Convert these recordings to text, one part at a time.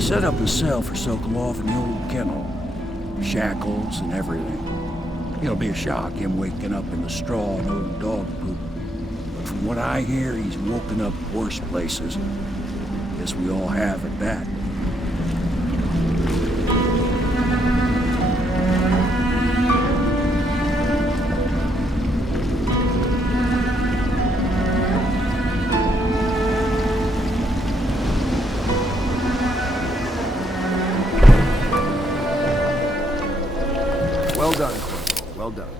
They set up a cell for Sokolov in the old kennel. Shackles and everything. It'll be a shock, him waking up in the straw and old dog poop. But from what I hear, he's woken up worse places. Guess we all have at that. Well done, Corporal. Well done.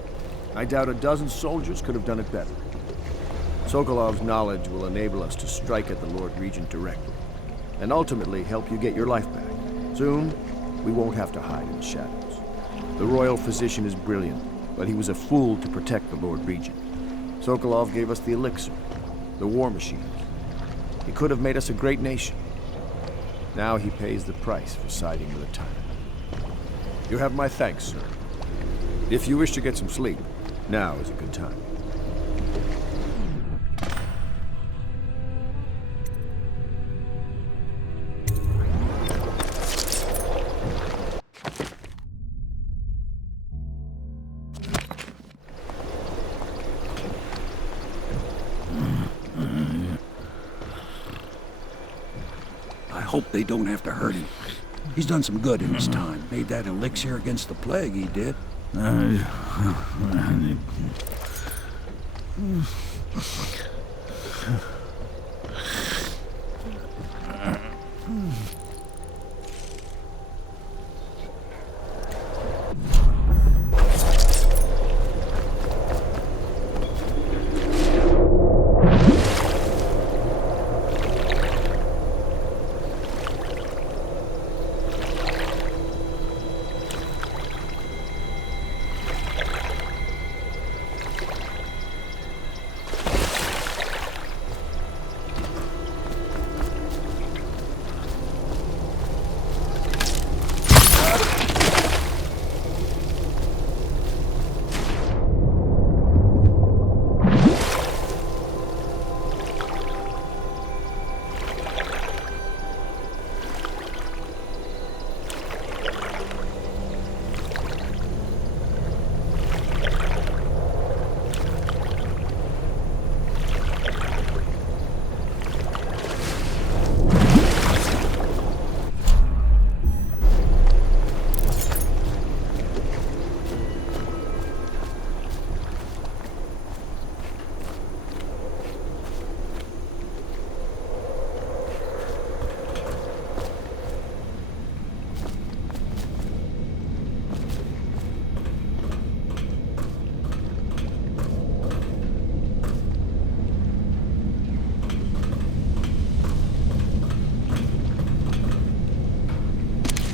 I doubt a dozen soldiers could have done it better. Sokolov's knowledge will enable us to strike at the Lord Regent directly, and ultimately help you get your life back. Soon, we won't have to hide in the shadows. The royal physician is brilliant, but he was a fool to protect the Lord Regent. Sokolov gave us the elixir, the war machines. He could have made us a great nation. Now he pays the price for siding with a tyrant. You have my thanks, sir. If you wish to get some sleep, now is a good time. I hope they don't have to hurt him. He's done some good in his time. Made that elixir against the plague, he did.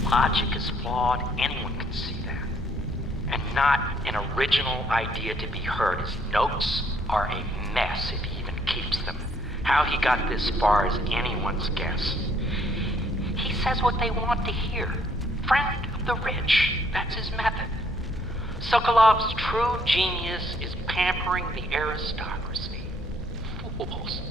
Logic is flawed, anyone can see that. And not an original idea to be heard. His notes are a mess if he even keeps them. How he got this far is anyone's guess. He says what they want to hear. Friend of the rich, that's his method. Sokolov's true genius is pampering the aristocracy. Fools.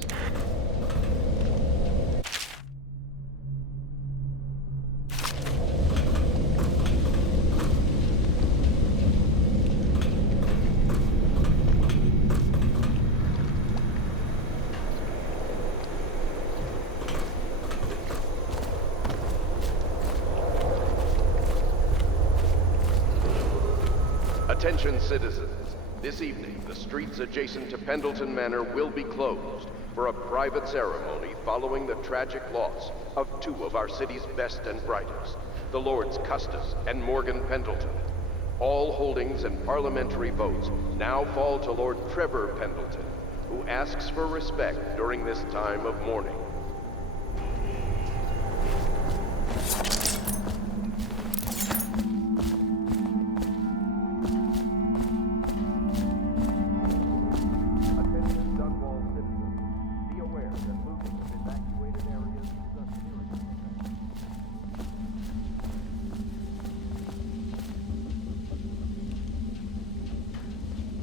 Attention citizens, this evening the streets adjacent to Pendleton Manor will be closed for a private ceremony following the tragic loss of two of our city's best and brightest, the Lords Custis and Morgan Pendleton. All holdings and parliamentary votes now fall to Lord Trevor Pendleton, who asks for respect during this time of mourning.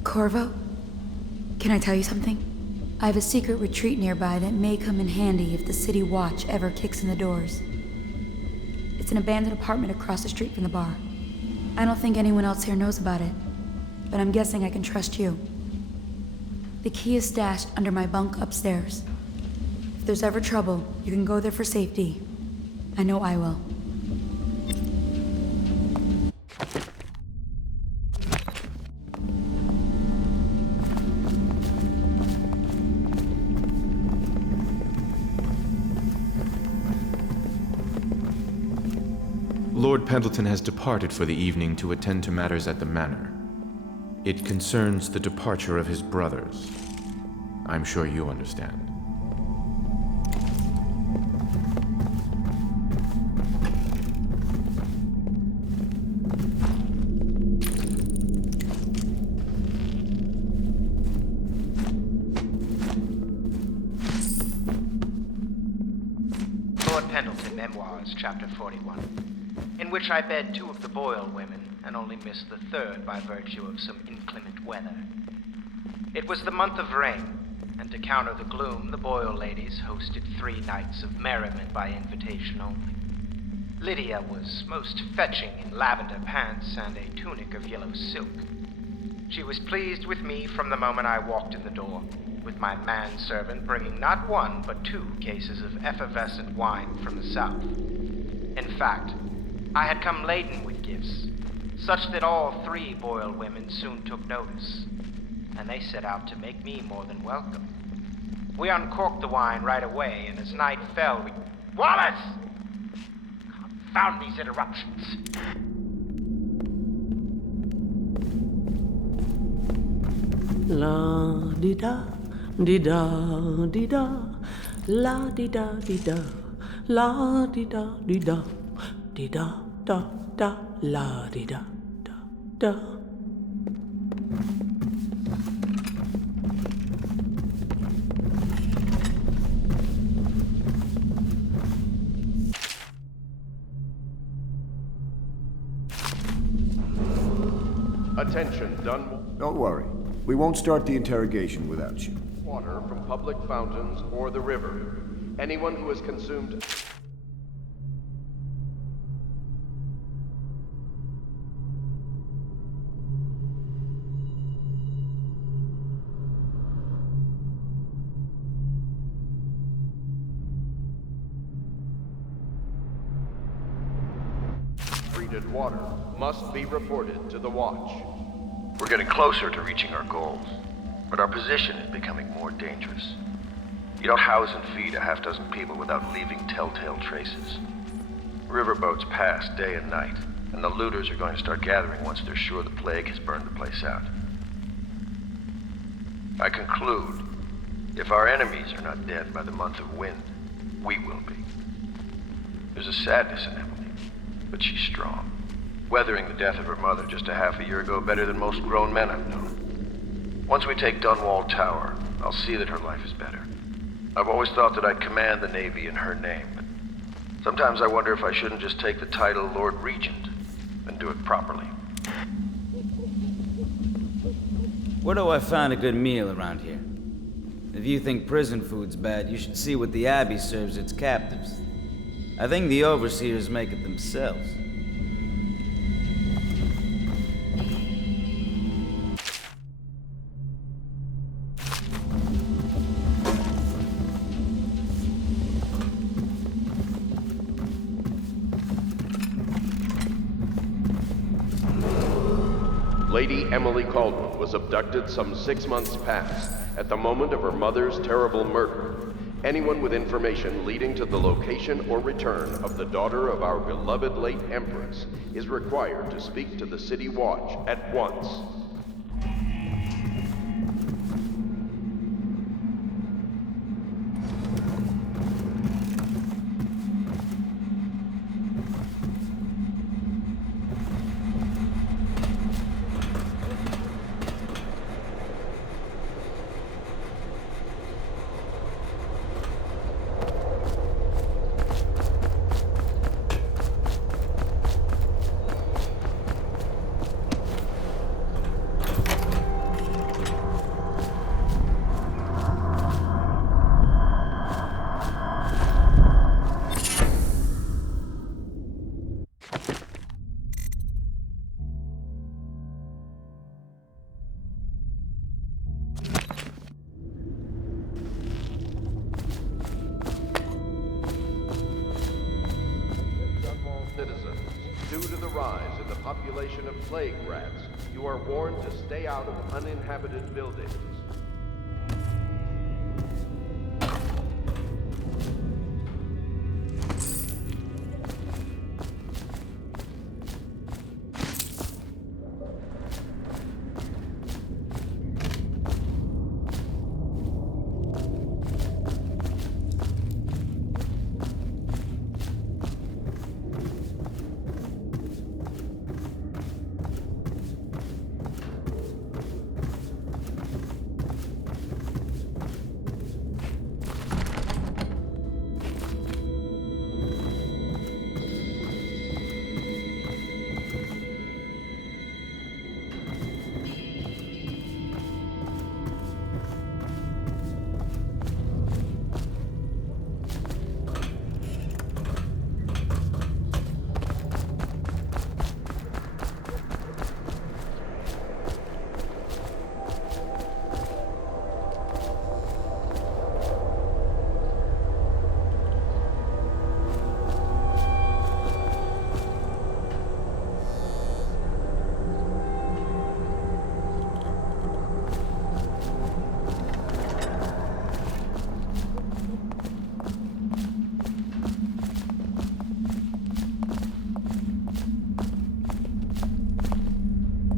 Corvo, can I tell you something? I have a secret retreat nearby that may come in handy if the city watch ever kicks in the doors. It's an abandoned apartment across the street from the bar. I don't think anyone else here knows about it, but I'm guessing I can trust you. The key is stashed under my bunk upstairs. If there's ever trouble, you can go there for safety. I know I will. Lord Pendleton has departed for the evening to attend to matters at the manor. It concerns the departure of his brothers. I'm sure you understand. Lord Pendleton Memoirs, Chapter 41, in which I bed 2 of the Boyle women and only missed the 3rd by virtue of some inclement weather. It was the month of rain, and to counter the gloom, the Boyle ladies hosted 3 nights of merriment by invitation only. Lydia was most fetching in lavender pants and a tunic of yellow silk. She was pleased with me from the moment I walked in the door, with my manservant bringing not 1 but 2 cases of effervescent wine from the south. In fact, I had come laden with gifts, such that all 3 Boyle women soon took notice, and they set out to make me more than welcome. We uncorked the wine right away, and as night fell, we... Wallace! Confound these interruptions. La di da di da di da, la di da di da, la di da di da, di da da da, la di da da da. Attention, Dunwall. Don't worry. We won't start the interrogation without you. Water from public fountains or the river. Anyone who has consumed... treated water must be reported to the Watch. We're getting closer to reaching our goals, but our position is becoming more dangerous. You don't house and feed a half-dozen people without leaving telltale traces. Riverboats pass day and night, and the looters are going to start gathering once they're sure the plague has burned the place out. I conclude, if our enemies are not dead by the month of wind, we will be. There's a sadness in Emily, but she's strong. Weathering the death of her mother just a half a year ago better than most grown men I've known. Once we take Dunwall Tower, I'll see that her life is better. I've always thought that I'd command the Navy in her name, but sometimes I wonder if I shouldn't just take the title Lord Regent and do it properly. Where do I find a good meal around here? If you think prison food's bad, you should see what the Abbey serves its captives. I think the overseers make it themselves. Lady Emily Caldwell was abducted some 6 months past, at the moment of her mother's terrible murder. Anyone with information leading to the location or return of the daughter of our beloved late Empress is required to speak to the City Watch at once. Due to the rise in the population of plague rats, you are warned to stay out of uninhabited buildings.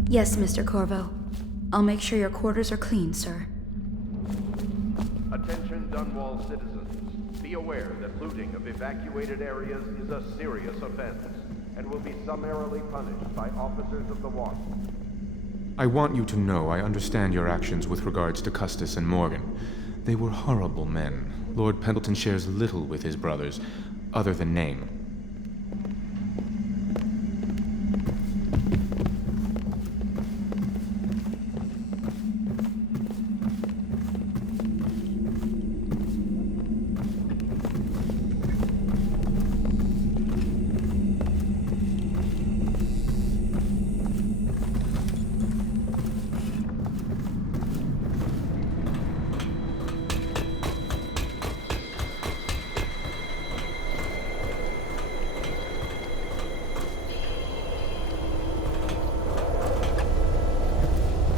Yes, Mr. Corvo. I'll make sure your quarters are clean, sir. Attention Dunwall citizens. Be aware that looting of evacuated areas is a serious offense and will be summarily punished by officers of the watch. I want you to know I understand your actions with regards to Custis and Morgan. They were horrible men. Lord Pendleton shares little with his brothers, other than name.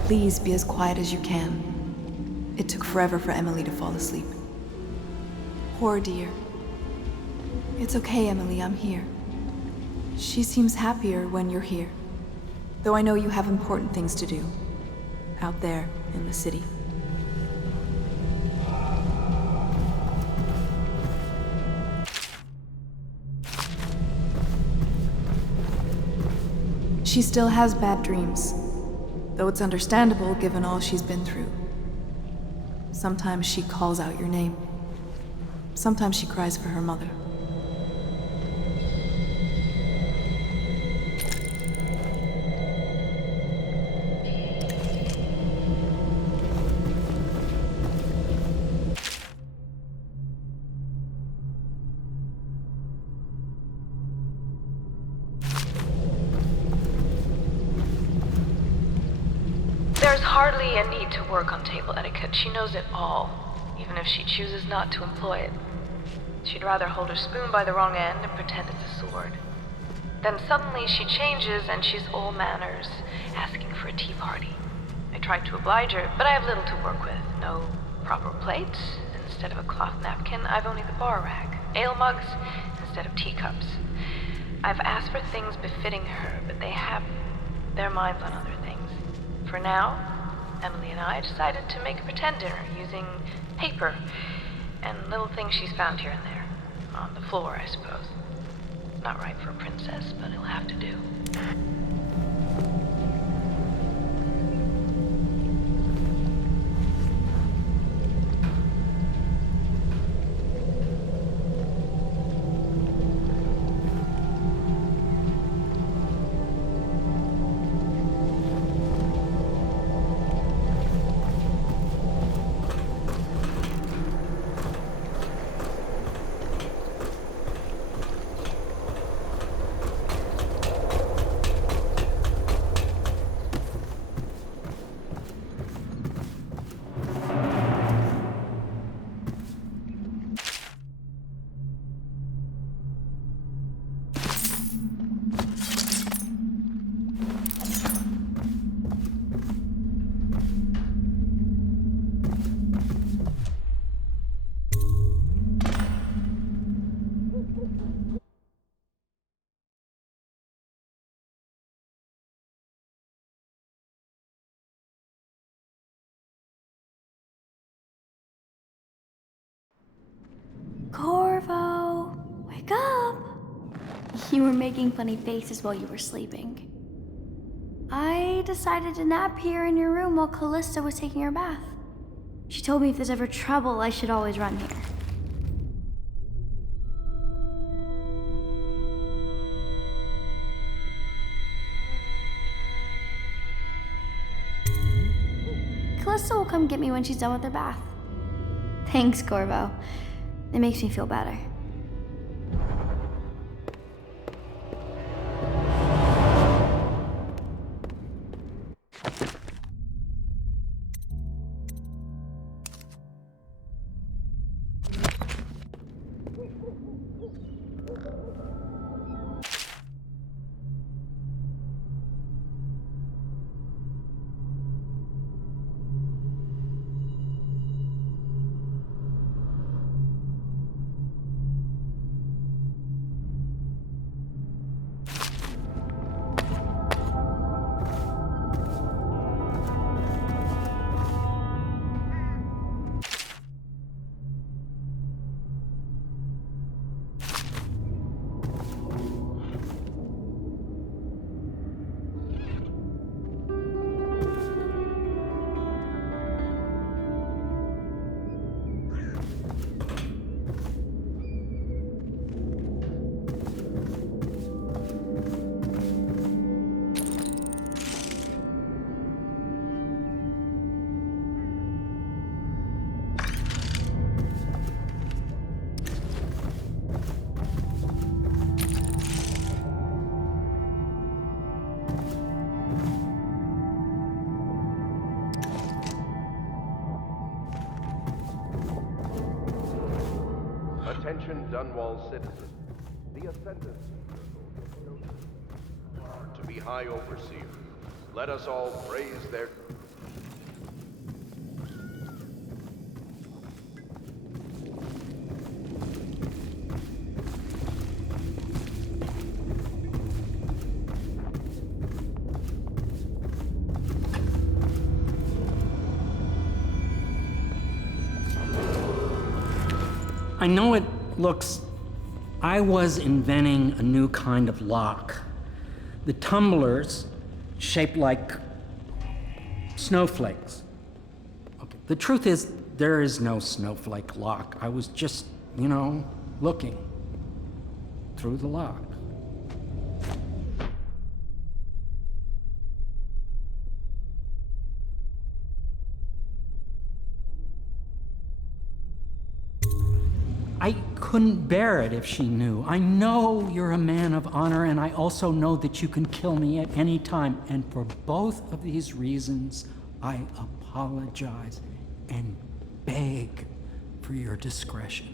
Please be as quiet as you can. It took forever for Emily to fall asleep. Poor dear. It's okay, Emily, I'm here. She seems happier when you're here. Though I know you have important things to do. Out there in the city. She still has bad dreams. Though it's understandable given all she's been through. Sometimes she calls out your name. Sometimes she cries for her mother. There's hardly a need to work on table etiquette. She knows it all, even if she chooses not to employ it. She'd rather hold her spoon by the wrong end and pretend it's a sword. Then suddenly she changes and she's all manners, asking for a tea party. I tried to oblige her, but I have little to work with. No proper plates. Instead of a cloth napkin, I've only the bar rack. Ale mugs instead of teacups. I've asked for things befitting her, but they have their minds on other things. For now, Emily and I decided to make a pretend dinner using paper and little things she's found here and there. On the floor, I suppose. Not right for a princess, but it'll have to do. Corvo, wake up! You were making funny faces while you were sleeping. I decided to nap here in your room while Callista was taking her bath. She told me if there's ever trouble, I should always run here. Callista will come get me when she's done with her bath. Thanks, Corvo. It makes me feel better. Attention Dunwall citizens. The Ascendancy to be High Overseer. Let us all praise their... I know it looks... I was inventing a new kind of lock. The tumblers shaped like snowflakes. Okay. The truth is, there is no snowflake lock. I was just, looking through the lock. I couldn't bear it if she knew. I know you're a man of honor, and I also know that you can kill me at any time. And for both of these reasons, I apologize and beg for your discretion.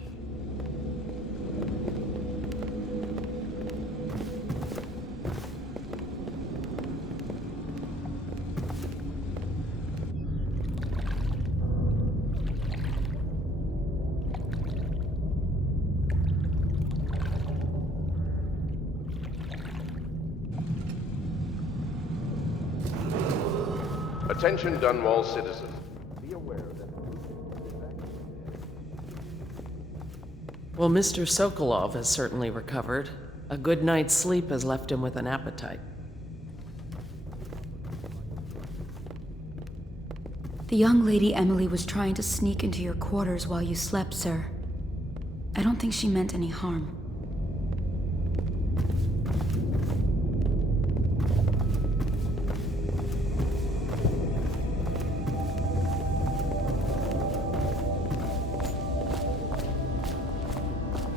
Attention Dunwall citizens. Be aware that... Well, Mr. Sokolov has certainly recovered. A good night's sleep has left him with an appetite. The young lady Emily was trying to sneak into your quarters while you slept, sir. I don't think she meant any harm.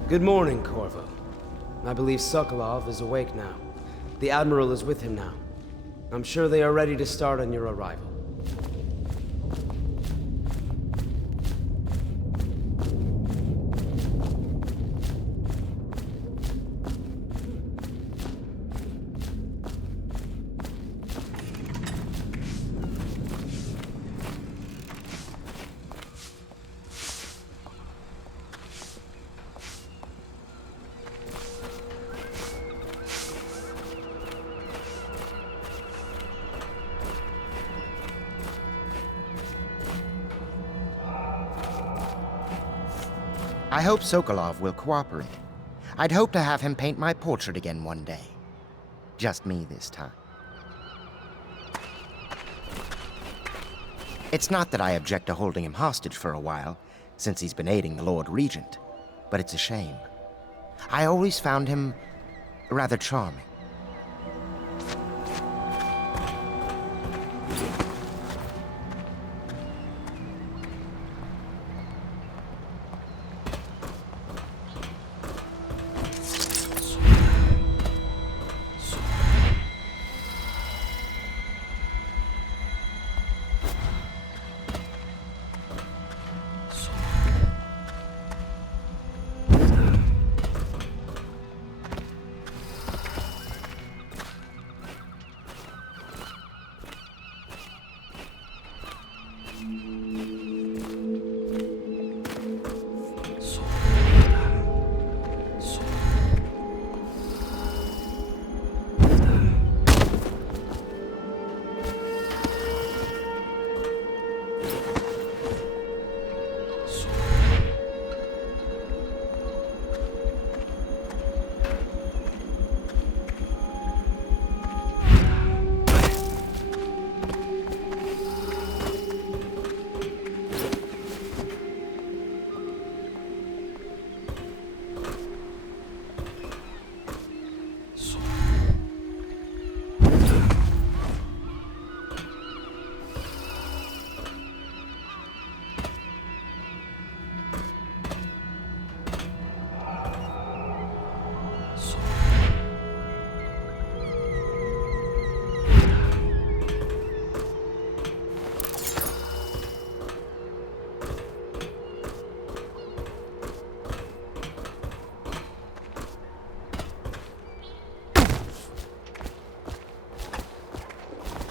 Good morning, Corvo. I believe Sokolov is awake now. The Admiral is with him now. I'm sure they are ready to start on your arrival. I hope Sokolov will cooperate. I'd hope to have him paint my portrait again one day. Just me this time. It's not that I object to holding him hostage for a while, since he's been aiding the Lord Regent, but it's a shame. I always found him rather charming.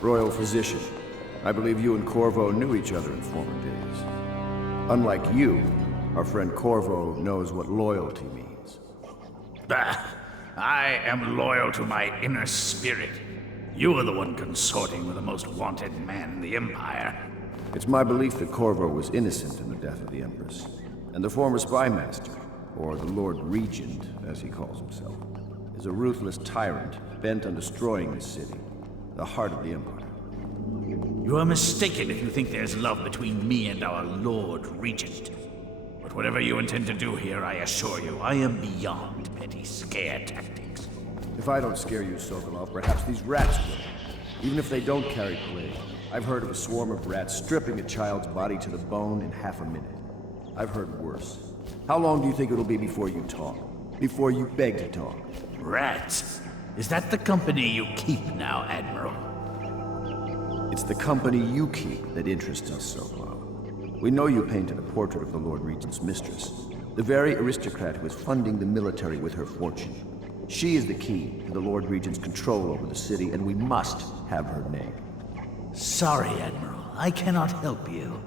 Royal Physician, I believe you and Corvo knew each other in former days. Unlike you, our friend Corvo knows what loyalty means. Bah! I am loyal to my inner spirit. You are the one consorting with the most wanted man in the Empire. It's my belief that Corvo was innocent in the death of the Empress, and the former spy master, or the Lord Regent, as he calls himself, is a ruthless tyrant bent on destroying this city, the heart of the Empire. You are mistaken if you think there's love between me and our Lord Regent. But whatever you intend to do here, I assure you, I am beyond petty scare tactics. If I don't scare you, Sokolov, perhaps these rats will. Even if they don't carry plague, I've heard of a swarm of rats stripping a child's body to the bone in half a minute. I've heard worse. How long do you think it'll be before you talk? Before you beg to talk? Rats? Is that the company you keep now, Admiral? It's the company you keep that interests us, Sokolov. We know you painted a portrait of the Lord Regent's mistress, the very aristocrat who is funding the military with her fortune. She is the key to the Lord Regent's control over the city, and we must have her name. Sorry, Admiral. I cannot help you.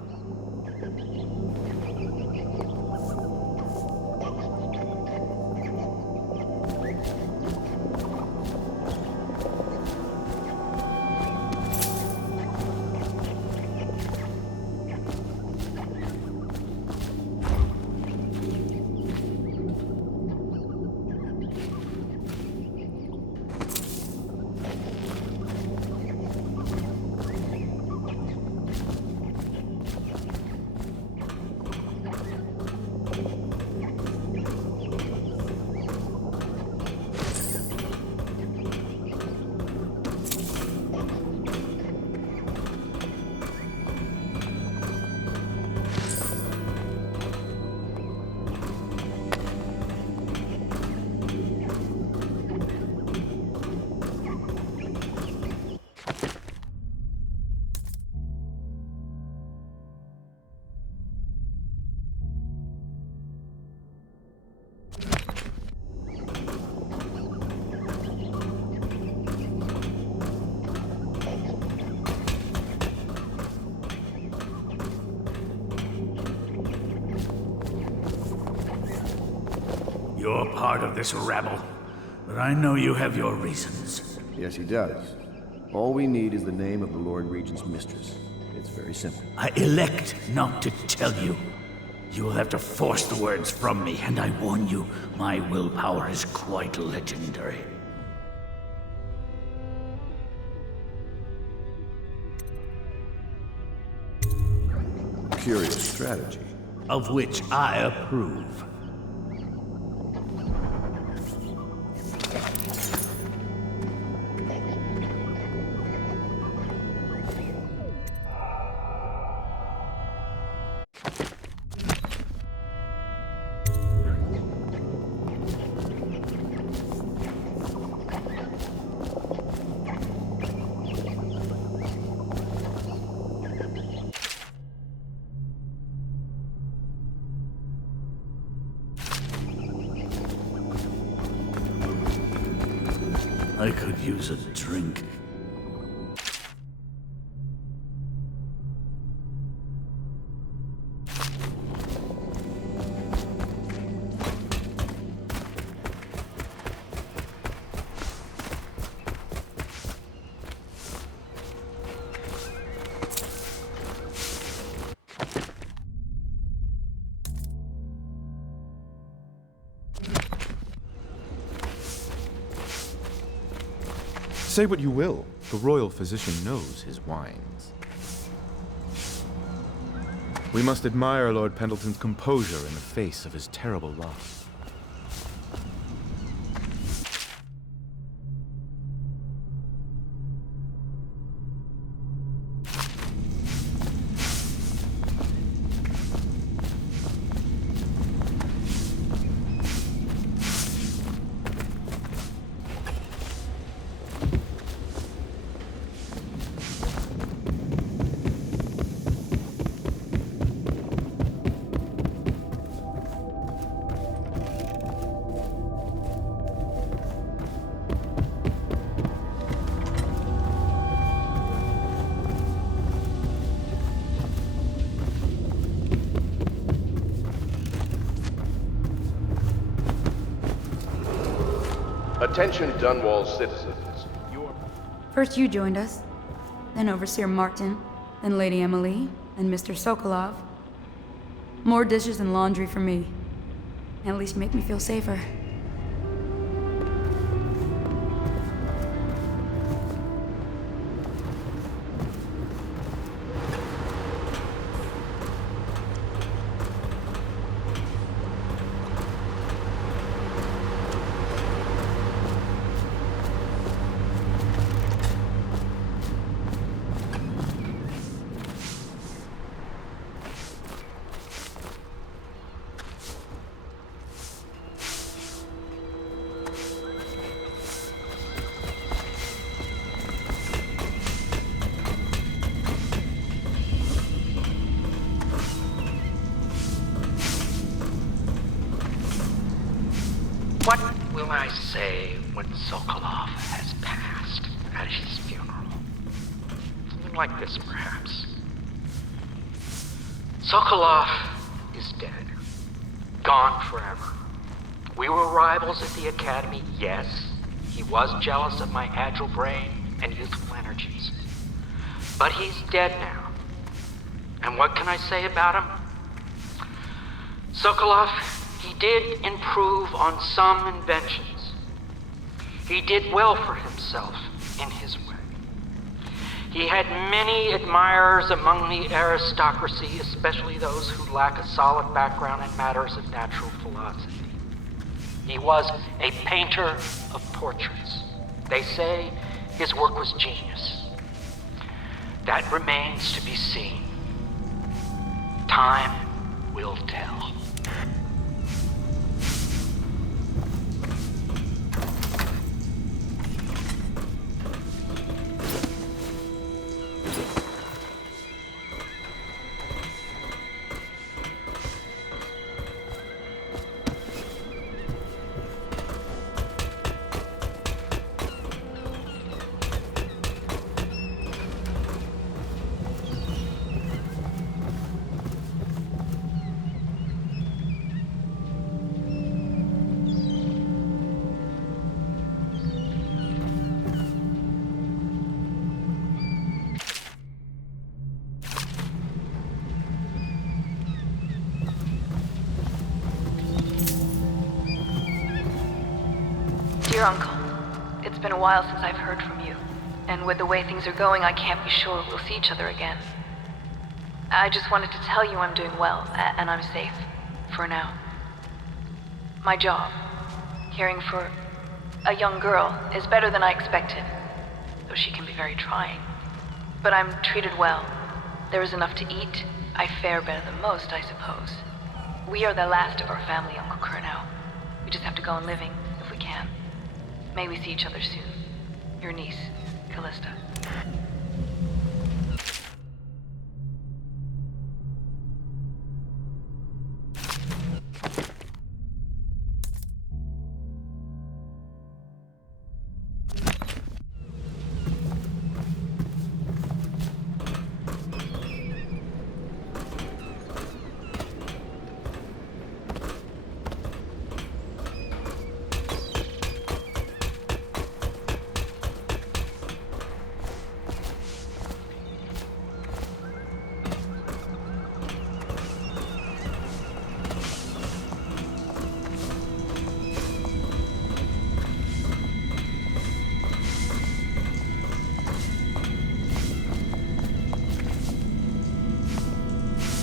You're part of this rabble, but I know you have your reasons. Yes, he does. All we need is the name of the Lord Regent's mistress. It's very simple. I elect not to tell you. You will have to force the words from me, and I warn you, my willpower is quite legendary. Curious strategy. Of which I approve. I could use a drink. Say what you will, the royal physician knows his wines. We must admire Lord Pendleton's composure in the face of his terrible loss. Attention Dunwall citizens. First you joined us, then Overseer Martin, then Lady Emily, and Mr. Sokolov. More dishes and laundry for me. At least make me feel safer. What will I say when Sokolov has passed at his funeral? Something like this, perhaps. Sokolov is dead. Gone forever. We were rivals at the academy, yes. He was jealous of my agile brain and youthful energies. But he's dead now. And what can I say about him? Sokolov, he did improve on some inventions. He did well for himself in his way. He had many admirers among the aristocracy, especially those who lack a solid background in matters of natural philosophy. He was a painter of portraits. They say his work was genius. That remains to be seen. Time will tell. Dear Uncle, it's been a while since I've heard from you. And with the way things are going, I can't be sure we'll see each other again. I just wanted to tell you I'm doing well, and I'm safe. For now. My job, caring for a young girl, is better than I expected. Though she can be very trying. But I'm treated well. There is enough to eat. I fare better than most, I suppose. We are the last of our family, Uncle Kurnow. We just have to go on living, if we can. May we see each other soon. Your niece, Callista.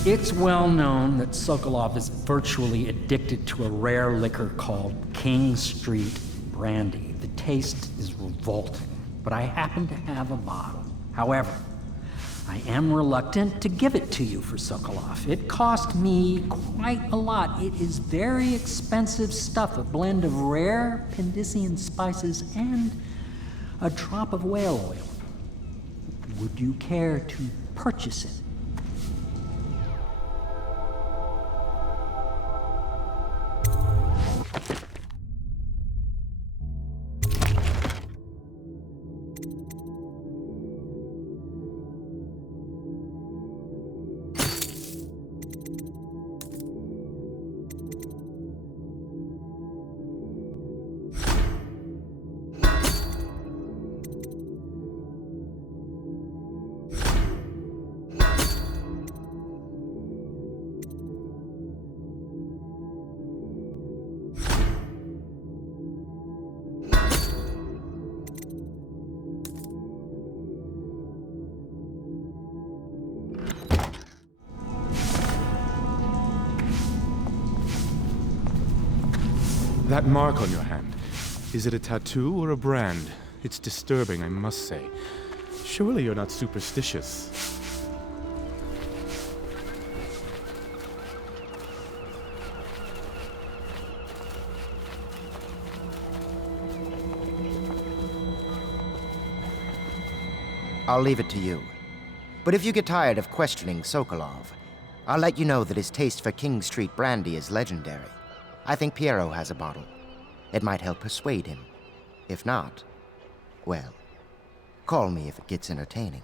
It's well known that Sokolov is virtually addicted to a rare liquor called King Street Brandy. The taste is revolting, but I happen to have a bottle. However, I am reluctant to give it to you for Sokolov. It cost me quite a lot. It is very expensive stuff, a blend of rare Pendician spices and a drop of whale oil. Would you care to purchase it? That mark on your hand, is it a tattoo or a brand? It's disturbing, I must say. Surely you're not superstitious. I'll leave it to you. But if you get tired of questioning Sokolov, I'll let you know that his taste for King Street brandy is legendary. I think Piero has a bottle. It might help persuade him. If not, well, call me if it gets entertaining.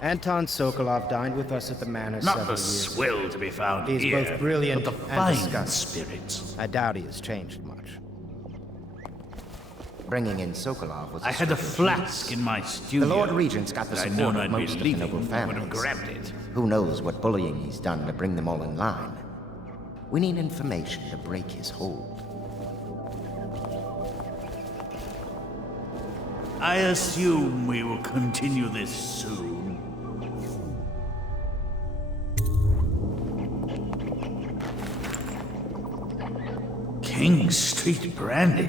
Anton Sokolov dined with us at the manor Not several the years swill ago. to be found He's here, both brilliant but the and fine disgusting. spirits. I doubt he has changed much. Bringing in Sokolov was I had a flask in my studio. The Lord Regent's got the I'd support known of I'd be most of the leaving, noble I would families. have grabbed it. Who knows what bullying he's done to bring them all in line. We need information to break his hold. I assume we will continue this soon. King Street brandy?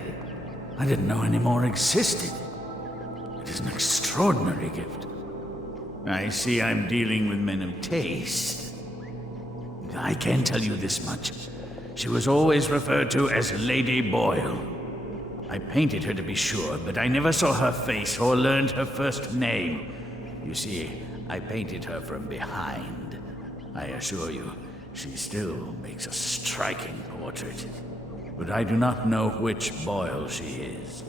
I didn't know any more existed. It is an extraordinary gift. I see I'm dealing with men of taste. I can tell you this much. She was always referred to as Lady Boyle. I painted her to be sure, but I never saw her face or learned her first name. You see, I painted her from behind. I assure you, she still makes a striking portrait. But I do not know which Boyle she is.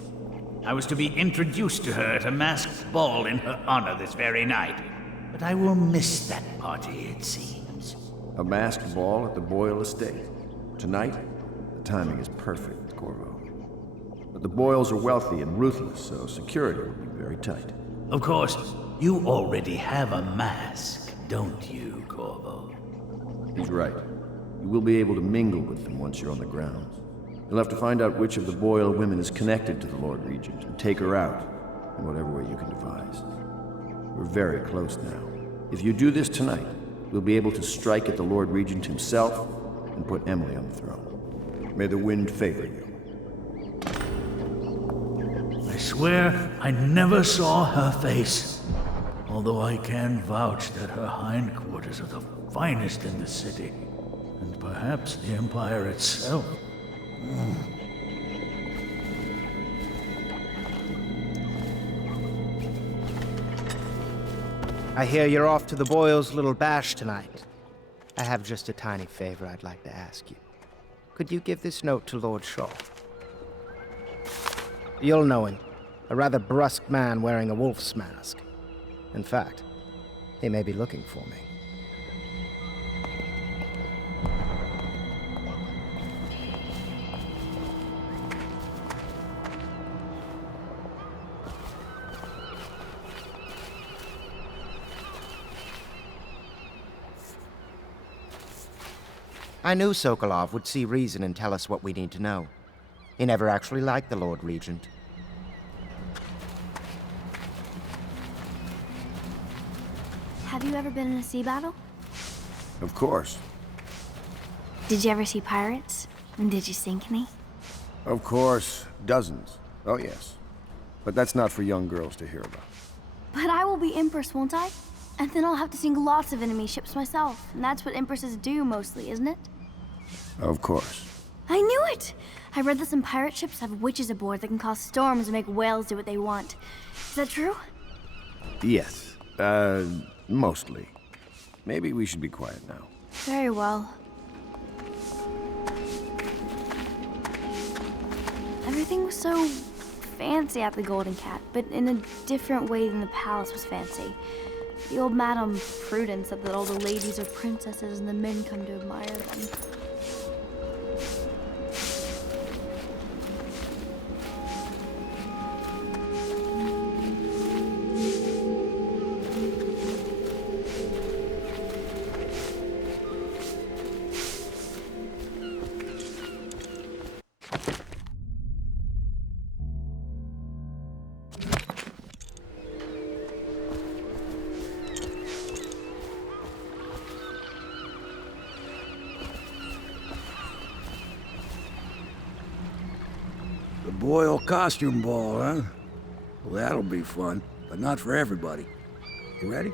I was to be introduced to her at a masked ball in her honor this very night. But I will miss that party, it seems. A masked ball at the Boyle estate. Tonight? The timing is perfect, Corvo. But the Boyles are wealthy and ruthless, so security will be very tight. Of course, you already have a mask, don't you, Corvo? He's right. You will be able to mingle with them once you're on the grounds. You'll have to find out which of the Boyle women is connected to the Lord Regent and take her out in whatever way you can devise. We're very close now. If you do this tonight, we'll be able to strike at the Lord Regent himself and put Emily on the throne. May the wind favor you. I swear I never saw her face. Although I can vouch that her hindquarters are the finest in the city. And perhaps the Empire itself. I hear you're off to the Boyles' little bash tonight. I have just a tiny favor I'd like to ask you. Could you give this note to Lord Shaw? You'll know him. A rather brusque man wearing a wolf's mask. In fact, he may be looking for me. I knew Sokolov would see reason and tell us what we need to know. He never actually liked the Lord Regent. Have you ever been in a sea battle? Of course. Did you ever see pirates? And did you sink any? Of course. Dozens. Oh, yes. But that's not for young girls to hear about. But I will be Empress, won't I? And then I'll have to sink lots of enemy ships myself. And that's what Empresses do mostly, isn't it? Of course. I knew it! I read that some pirate ships have witches aboard that can cause storms and make whales do what they want. Is that true? Yes. Mostly. Maybe we should be quiet now. Very well. Everything was so fancy at the Golden Cat, but in a different way than the palace was fancy. The old Madame Prudence said that all the ladies are princesses and the men come to admire them. The Boyle costume ball, huh? Well, that'll be fun, but not for everybody. You ready?